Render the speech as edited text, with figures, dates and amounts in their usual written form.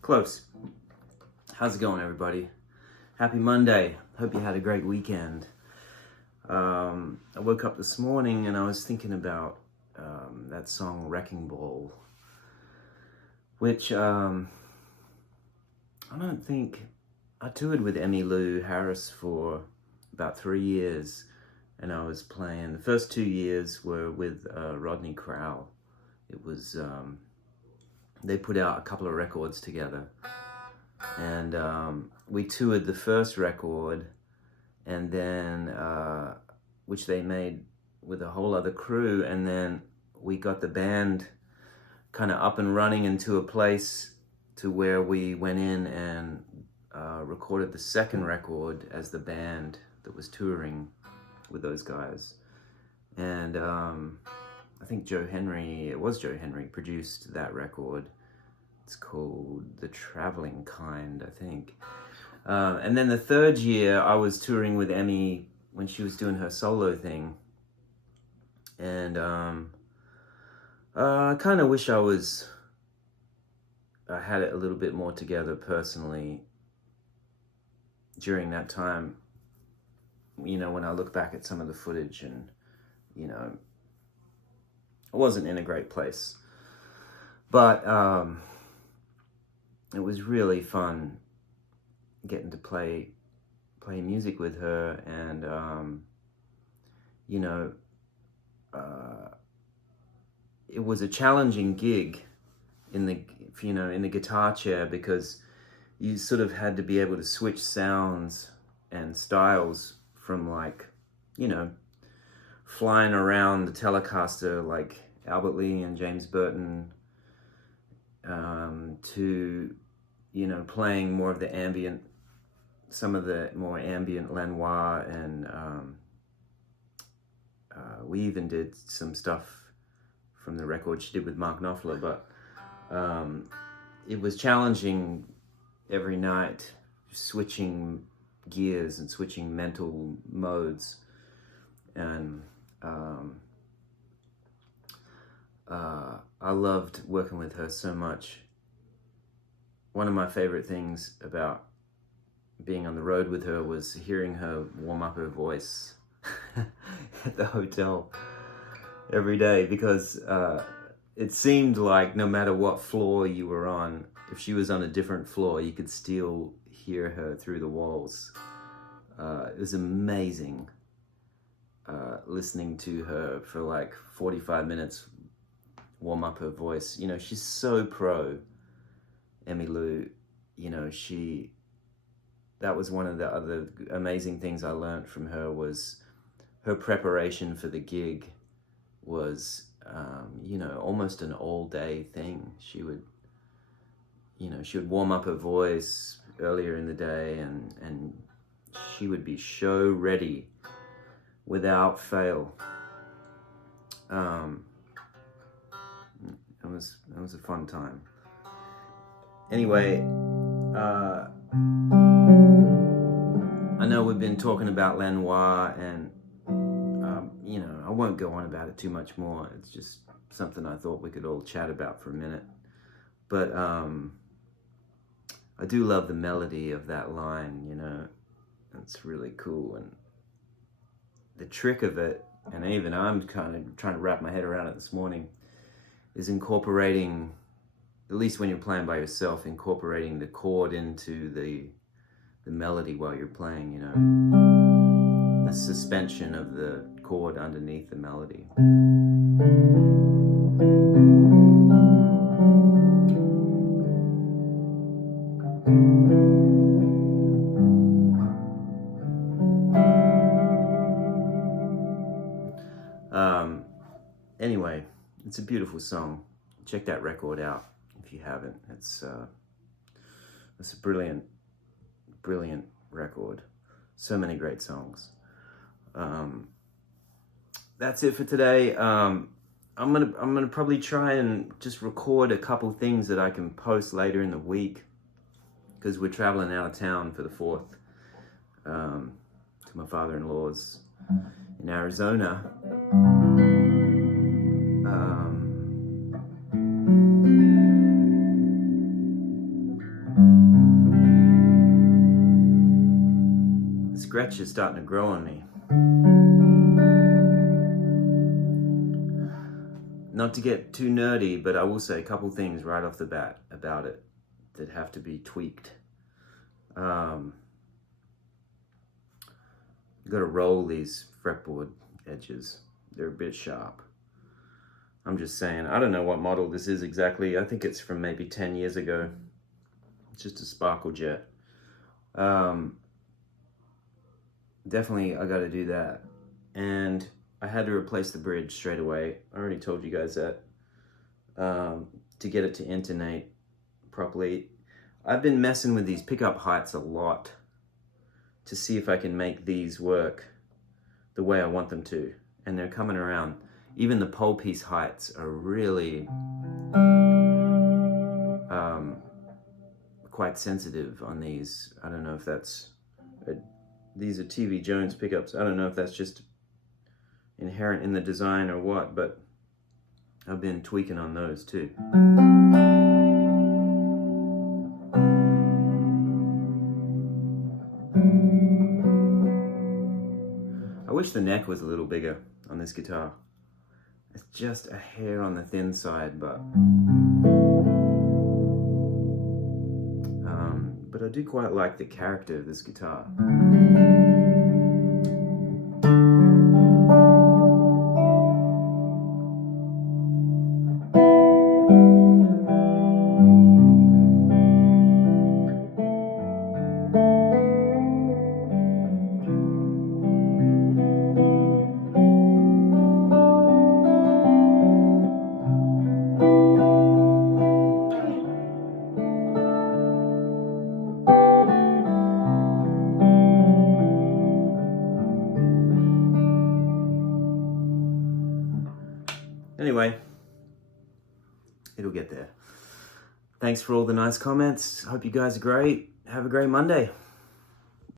Close. How's it going, everybody? Happy Monday. Hope you had a great weekend. I woke up this morning and I was thinking about that song Wrecking Ball, which I don't think... I toured with Emmylou Harris for about 3 years, and I was playing... The first 2 years were with Rodney Crowell. It was... they put out a couple of records together, and we toured the first record, and then which they made with a whole other crew, and then we got the band kind of up and running into a place to where we went in and recorded the second record as the band that was touring with those guys. And I think Joe Henry produced that record. It's called The Traveling Kind, I think. And then the third year, I was touring with Emmy when she was doing her solo thing. And I kind of wish I had it a little bit more together personally during that time. You know, when I look back at some of the footage, and, you know, I wasn't in a great place. But it was really fun getting to play music with her, and you know, it was a challenging gig in the guitar chair, because you sort of had to be able to switch sounds and styles from, like, you know, flying around the Telecaster like Albert Lee and James Burton, to, you know, playing more of the ambient, some of the more ambient Lanois, and we even did some stuff from the record she did with Mark Knopfler, but it was challenging every night, switching gears and switching mental modes. And I loved working with her so much. One of my favorite things about being on the road with her was hearing her warm up her voice at the hotel every day, because it seemed like no matter what floor you were on, if she was on a different floor, you could still hear her through the walls. It was amazing listening to her for like 45 minutes warm up her voice. You know, she's so pro, Emmylou. You know, that was one of the other amazing things I learned from her, was her preparation for the gig was, you know, almost an all-day thing. She would warm up her voice earlier in the day, and she would be show ready without fail. It was a fun time. Anyway, I know we've been talking about Lenoir, and you know, I won't go on about it too much more. It's just something I thought we could all chat about for a minute. But I do love the melody of that line, you know. It's really cool, and the trick of it, and even I'm kind of trying to wrap my head around it this morning, is incorporating, at least when you're playing by yourself, incorporating the chord into the melody while you're playing, you know. The suspension of the chord underneath the melody. Anyway, it's a beautiful song. Check that record out if you haven't. It's a brilliant record. So many great songs. That's it for today. I'm gonna probably try and just record a couple things that I can post later in the week, because we're traveling out of town for the 4th to my father-in-law's in Arizona. The scratch is starting to grow on me. Not to get too nerdy, but I will say a couple things right off the bat about it that have to be tweaked. You got to roll these fretboard edges. They're a bit sharp. I'm just saying, I don't know what model this is exactly. I think it's from maybe 10 years ago. It's just a sparkle jet. Definitely I got to do that. And I had to replace the bridge straight away. I already told you guys that. To get it to intonate properly. I've been messing with these pickup heights a lot to see if I can make these work the way I want them to. And they're coming around. Even the pole piece heights are really quite sensitive on these. I don't know if that's... these are TV Jones pickups. I don't know if that's just inherent in the design or what, but I've been tweaking on those too. I wish the neck was a little bigger on this guitar. It's just a hair on the thin side, but I do quite like the character of this guitar. Anyway, it'll get there. Thanks for all the nice comments. Hope you guys are great. Have a great Monday.